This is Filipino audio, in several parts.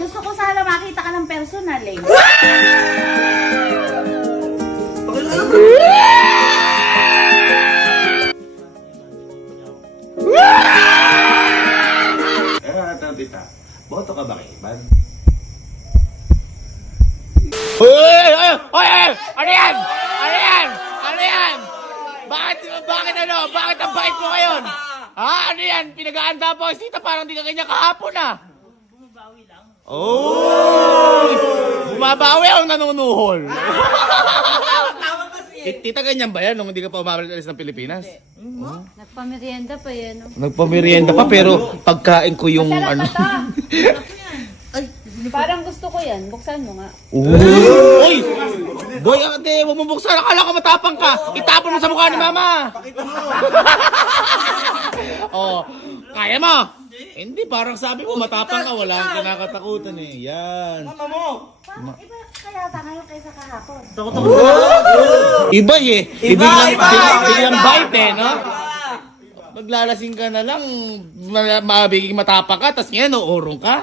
gusto ko sana makita ka ng personal eh. Tita, boto ka ba kay Iban? Ano yan? Ano yan? Ano yan? Bakit ano? Bakit ang bait mo ngayon? Ha? Ano yan? Pinag-aanda po si Tita, parang di ka kanya kahapon ah. Bumabawi lang. Oh! Bumabawi ang nanunuhol. Tita, ganyan ba yan nung hindi ka pa umabalik alis ng Pilipinas? Nagpamerienda pa yan. No? Nagpamerienda pa pero pagkain ko yung Masarap ano. pa to. Parang gusto ko yan. Buksan mo nga. Uy! Boy, ate, huwag mo buksan. Akala ko matapang ka. Itapon mo sa mukha ni Mama. Oh, kaya mo? Hindi, parang sabi mo matapang ka. Wala kang kinakatakutan eh. Yan. Parang iba kaya ta ngayon kaysa kahapon. Iba eh. Biglang bite eh, no? Maglalasing ka na lang, mabiging matapang ka, tas ngayon, uurong ka?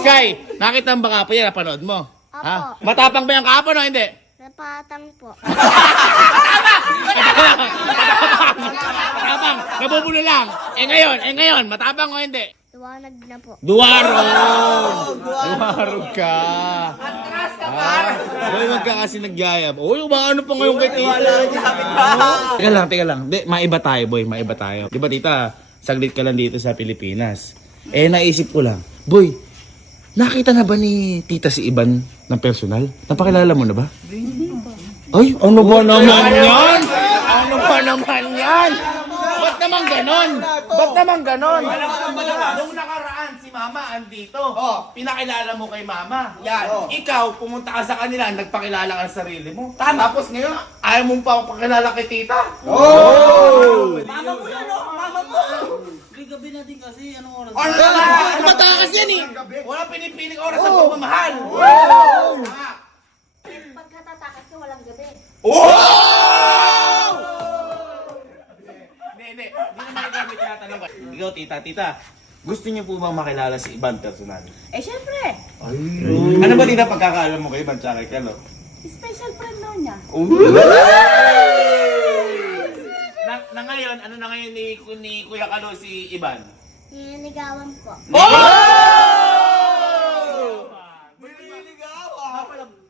Sky, nakita mo ba ka pa yan? Napanood mo? Ha? Matapang ba yung kahapon o hindi? Napatang po. Matapang, nabubulo lang. Eh ngayon, matapang o hindi? Liwanag na po. Duwarog ka. Boy, wag ka kasi nagyayab. Uy, ano pa ngayon kay Tita? Teka lang. Maiba tayo, boy. Maiba tayo. Di ba, Tita? Saglit ka lang dito sa Pilipinas. Eh, naisip ko lang. Boy, nakita na ba ni Tita si Iban ng personal? Napakilala mo na ba? Ay, ano ba naman yan? Ano ba naman yan? Ba't naman ganon? Nung nakaraan si Mama andito, pinakilala mo kay Mama. Yan. Ikaw, pumunta ka sa kanila, nagpakilala ka sa sarili mo. Tapos ngayon, ayaw mong pa pakilala kay Tita? Mama mo yan, no? Mama mo! Gabi natin kasi, anong oras? Matakas yan eh! Wala pinipiling oras sa pagmamahal! Pagkatatakas ko walang gabi. Hindi naman kami tinatanong ka. Ikaw, Tita, gusto niyo po bang makilala si Iban personal? Eh syempre, Ano ba, Tita, pagkakaalam mo kay Iban tsaka kay Kalo? special friend daw niya. Na ngayon, ano na ngayon ni Kuya Kalo si Iban? Niligawan po.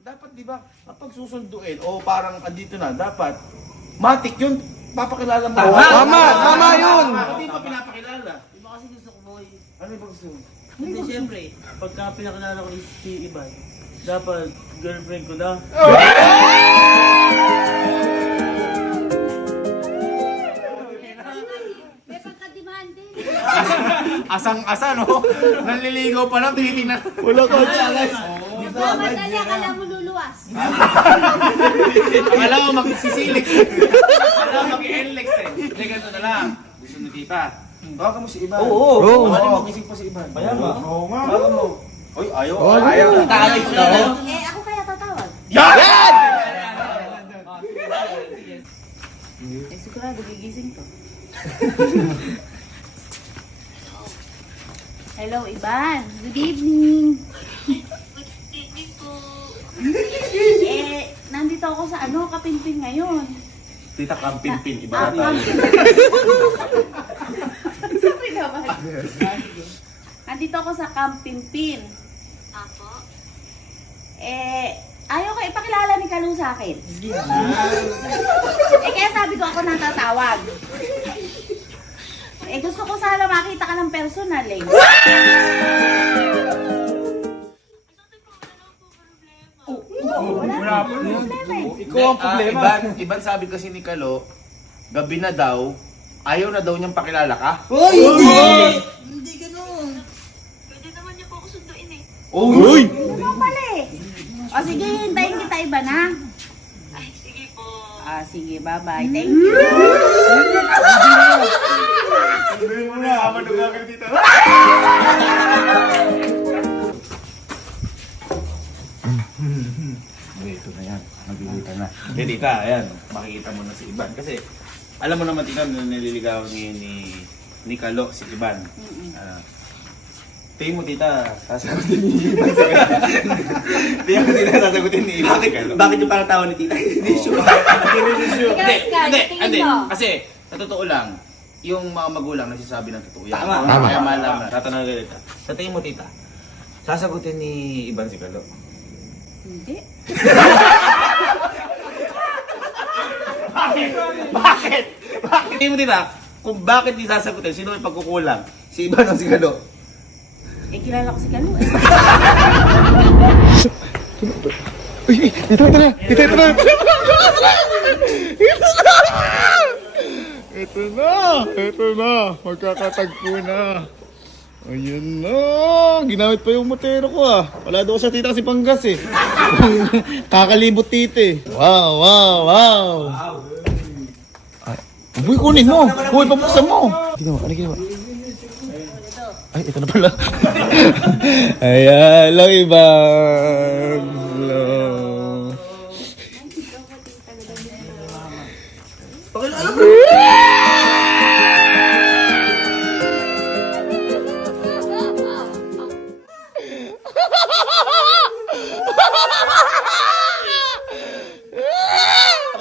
Dapat di ba, kapag susunduin o parang andito na, dapat matik yun, papakilala mo. Tama yun! Hindi pa pinapakilala. Iba kasi gusto ko, boy. Ano ba gusto mo? Hindi, siyempre, pagka pinakilala ko si Iban, dapat girlfriend ko na. May pagka-demanding. Asang-asa, no? Nanliligaw pa lang, tinitingnan. Wala ka challenge. Nagmamadali, akala mo luluwas. Akala mo magsisilik. Akala mo mag-enlex eh. Hindi, ganito na lang. Gusto ni Tita. Tawagan mo si Iban. Oo. Tawagin mo, gising pa si Iban. Bayan mo. Oo nga. Tawagan mo. Uy, ayaw. Eh ako kaya tatawag. Yan! Eh sigurado gigising to. Hello, Iban. Good evening. Nandito ako sa Kapinpin ngayon. Tita Kampin-pin. Iba Ah, na tayo. Sorry naman. Nandito ako sa Kampinpin. Apo. Ayaw ko ipakilala ni Kalu sa akin. Kaya sabi ko ako natatawag. Gusto ko sana makita ka ng personal eh. Wala po problema eh. Ikaw ang problema. Iban sabi kasi ni Kalo, gabi na daw, ayaw na daw niyang pakilala ka. Hindi ganun. Pwede naman niya po ako sunduin eh. Uy! Ano pala eh. O sige, hintayin kita Iban ha. Ay, sige po. Sige, bye-bye. Thank you. Sabihin mo na, madugagan dito. Ito na yan, magkikita na. Hindi, Tita, ayan, makikita mo na si Iban. Kasi, alam mo naman, Tita, na nililigawan ni Kalo si Iban. Tingin mo, tita, sasagutin ni Iban si Kalo. Tingin mo, tita, sasagutin ni Iban si Kalo. Bakit yung parang tawa ni tita? Hindi sure. Hindi. Kasi, sa totoo lang, yung mga magulang nagsasabi ng totoo yan. Tama. Kaya malaman. Tatanong ka tita. Sa tingin mo, tita, sasagutin ni Iban si Kalo? Hindi. Bakit? Tingin mo, tita, kung bakit di sasagutin, sino may pagkukulang? Si Iban o si Kalo? Eh, kilala ko si Kalo eh. Ito na! Ito na! Magkakatagpo na. Ayun na! Ginamit pa yung motero ko ah. Wala daw sa tita kasi panggas eh. Kakalibot tite. Wow! Uy, kunin mo! Uy, pabuksan mo! Ano ginawa? Ay, ito na pala. Ayan, hello Iban. Hello.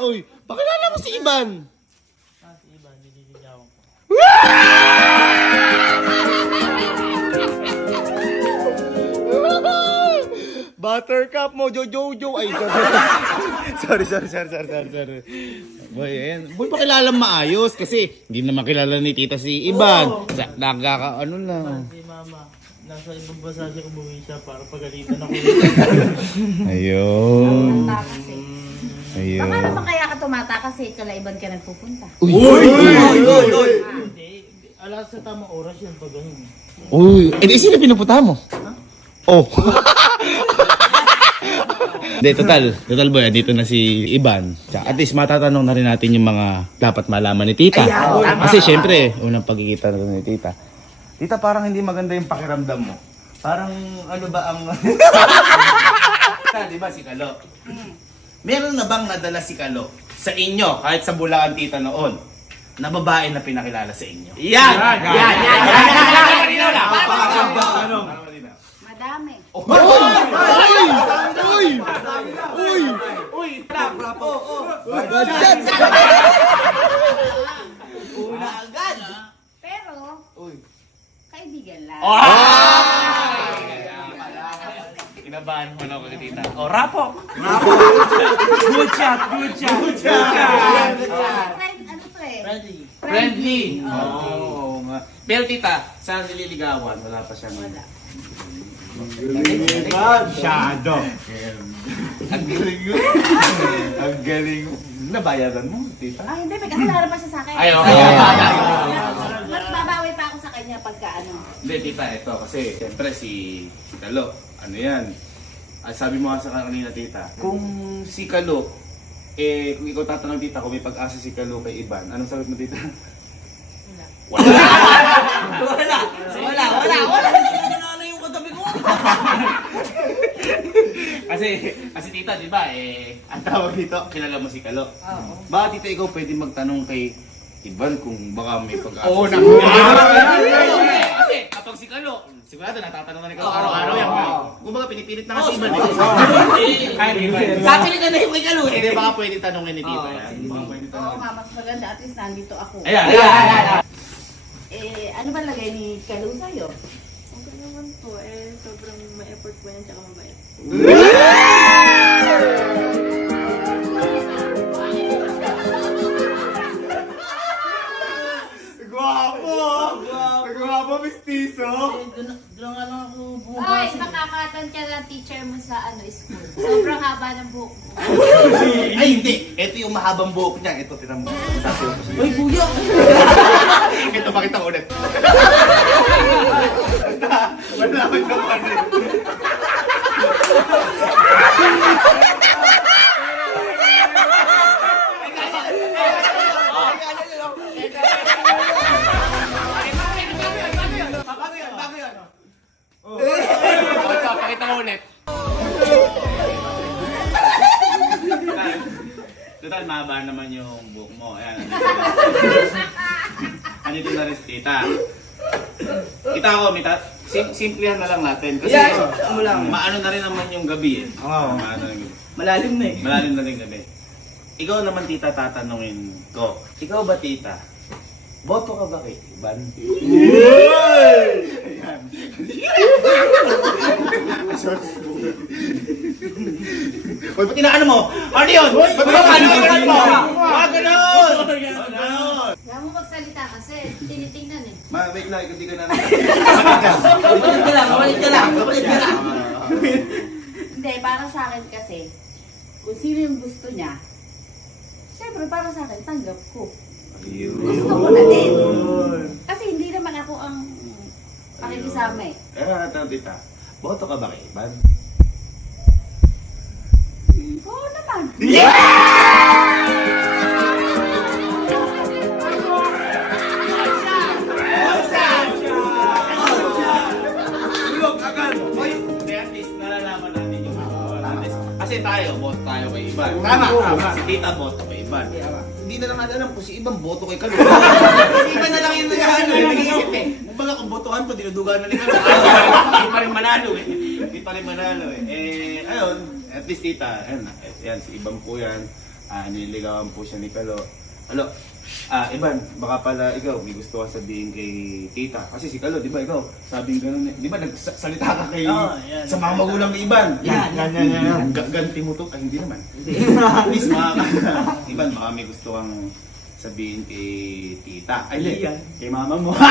Uy, pakilala mo si Iban. Buttercup mo, Jojo. Ay, sorry. Boy, ayan. Boy, pakilala maayos kasi hindi naman kilala ni tita si Iban. Ano lang. Si mama, nasa ibang bansa siya umuwi siya para pagalitan ako. Ayun. Kasi. Baka naman kaya ka tumata kasi kalaiban ka nagpupunta. Hindi, alas sa tamang oras yan pag ganun. Uy, sino pinupunta mo? Oh. Hindi, total boy, dito na si Iban. At least matatanong na rin natin yung mga dapat malaman ni tita. Kasi syempre, unang pagkikita na ni tita. Tita, parang hindi maganda yung pakiramdam mo. Parang ano ba ang... Di ba si Kalo? Meron na bang nadala si Kalo sa inyo, kahit sa Bulacan tita noon, na babae na pinakilala sa inyo? Yan! Madami. Pero, kaibigan lang. Kinabahan mo na ako kay tita. O, rapo! Good shot! Ano to eh? Ready? Friendly! Oo nga. Pero tita, saan nililigawan? Wala pa siyang... Wala. Shadow. Ang galing. Nabayaran mo, tita? Ah, hindi. May kasalanan pa siya sa akin. Ay, okay. Mas babawi pa ako sa kanya pagka ano. Hindi, tita, ito. Kasi, siyempre, si Kalo, ano yan? Sabi mo nga sa kanina, tita, kung si Kalo, kung ikaw tatanong, tita, kung may pag-asa si Kalo kay Iban, anong sagot mo, tita? Wala. Ano yung katabi ko? Kasi tita, di ba, ang tawag dito, kilala mo si Kalo. Oo. Baka tita, ikaw pwede magtanong kay Iban kung baka may pag-asa. Oo, si naku. Kasi kapag si Kalo, sigurado natatanong na ni Kalo araw-araw yan. Kung baka pinipilit na kasi Iban. Kahit Iban. Sabi ni na yung kay Kalo eh. Hindi, baka pwede tanongin ni tita yan. Baka pwede Oo tanongin. nga, mas maganda. At least nandito ako. Ayan. Ano ba lagay ni Kalo sa'yo? Okay naman po, sobrang may effort po yan, tsaka mabait. Gwapo, mistiso. Doon nga lang ako Ay, bumabasa. makakatan ka ng teacher mo sa school. Sobrang haba ng buhok mo. Ay, hindi. Ito yung mahabang buhok niya. Ito, tinan mo. Uy, kuya! Ito, pakita ko ulit. Wala ko yung panin. Pakita ko ulit. Total, mahaba naman yung buhok mo. Ayan. Andito na rin si tita. Kita ko, Simplihan na lang natin. Kasi Ano lang. maano na rin naman yung gabi eh. Oo. Maano na yung gabi. Malalim na eh. Malalim na rin gabi. Ikaw naman tita, tatanungin ko. Ikaw ba tita? Boto ka ba kay Iban? Ayan. Uy, ba't inaano mo? Ano yun? Ba't inaano mo? Wag ganun! Wag ganun! Kaya mo magsalita kasi tinitingnan eh. Wait lang, hindi ka na Kapalit ka lang, kapalit ka lang, kapalit ka lang. Hindi, para sa akin kasi, kung sino yung gusto niya, syempre para sa akin, tanggap ko. Gusto ko na din. Kasi hindi naman ako ang pakikisama eh. Pero ito, tita. Boto ka ba kay Iban? Oo naman. Hindi, at least nalalaman natin yung natin. Kasi tayo, boto tayo kay Iban. Tama, tama. Si tita, boto kay Iban. Hindi na naman alam kung si Iban boto kay Kalo. Si Iban na lang yung nag-ano eh, nag-iisip eh. Kumbaga kung botohan pa, dinudugan na ni Kalo. Hindi pa rin manalo eh. Hindi pa rin manalo eh. Ayun, at least tita, ayun, yan, si Iban po yan. Nililigawan po siya ni Kalo. Alo, Iban, baka pala ikaw, may gusto ka sabihin kay tita. Kasi si Kalo, di ba ikaw, sabing gano'n, di ba nagsalita ka kay yan. sa mga magulang ni Iban? Yan. Ganti mo to? Ay, hindi naman. At least Iban, baka may gusto kang sabihin kay tita. Ay, hindi. Kay mama mo. So,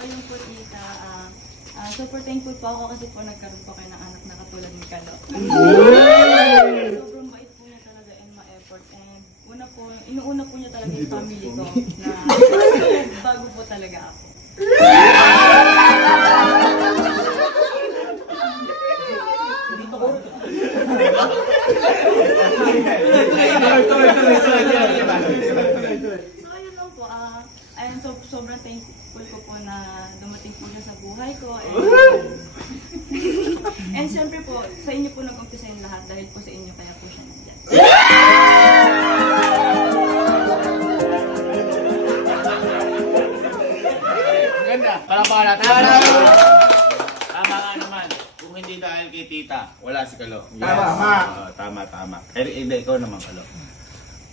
ayun po, tita. Super thankful po ako kasi po nagkaroon po kayo ng anak na katulad ni Kalo. Sobrang bait po niya talaga and ma-effort. And inuuna po niya talaga yung family ko na bago po talaga ako. So, ayun lang po. Ayun, sobrang thankful ko po na dumating po siya sa buhay ko. And syempre po, sa inyo po nag-umpisa yung lahat dahil po sa inyo kaya po siya nandiyan. Ganda. Palakpakan natin. Tama nga naman. Kung hindi dahil kay tita, wala si Kalo. Tama. Pero hindi, ikaw naman Kalo.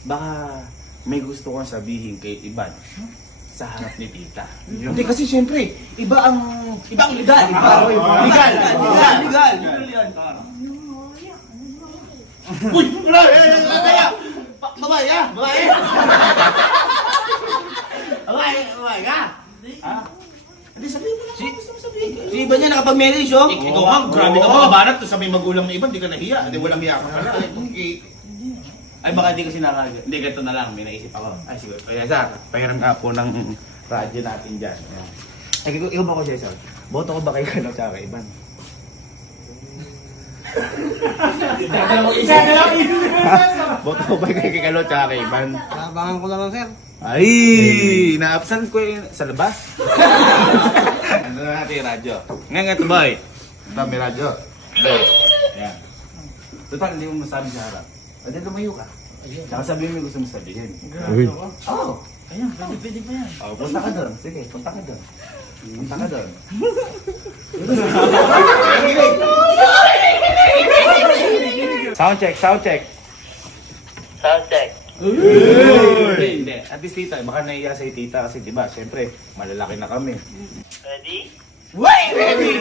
Baka may gusto kang sabihin kay Iban sa harap ni tita. Hindi kasi syempre, iba ang legal. Legal. Uy! Wala! Babae ka! Babae ka! Hindi, sabihin mo lang kung gusto mo sabihin. Si Iban niya nakapag-marriage oh. Ikaw nga, grabe ka makabanat to sa may magulang na iba, hindi ka nahiya. Hindi, walang hiya ka pala. Ay, baka hindi kasi nakaga. Hindi, ganito na lang, may naisip ako. Ay, siguro. Kaya Zara, pahiram nga po ng radyo natin dyan. Ayan. Ay, ikaw ba ko, Cesar? Boto ko ba kay Kalo tsaka kay Iban? Boto ko ba kay Kalo tsaka kay Iban? Abangan ko lang sir. Ay, na-absent ko yun sa labas. Ano na natin yung radyo? Ngayon ito boy. Ito may radyo. Boy. Ayan. Total, hindi mo masabi sa harap. Pwede lumayo ka. Saka sabihin mo yung gusto mo sabihin. Oo. Ayan, pwede pa yan. Oh, punta ka doon. Sige, punta ka doon. Punta ka doon. Sound check. Hindi. At least tita, baka naiya sa tita kasi diba, syempre, malalaki na kami. Ready? Ready!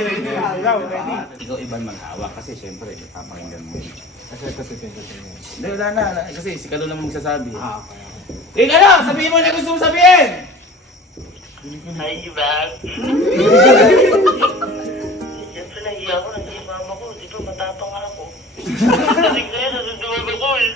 Ikaw Iban mag-hawak kasi syempre, papakinggan mo yun. Hindi, wala na. Kasi si Kalo lang magsasabi. Ikaw na! Sabihin mo na gusto mo sabihin! Hi, Iban. Siyempre, nahiya ako. Nandiyan yung mama ko. Di ba, matapang ako. Kasi kaya, nasusunod ako eh.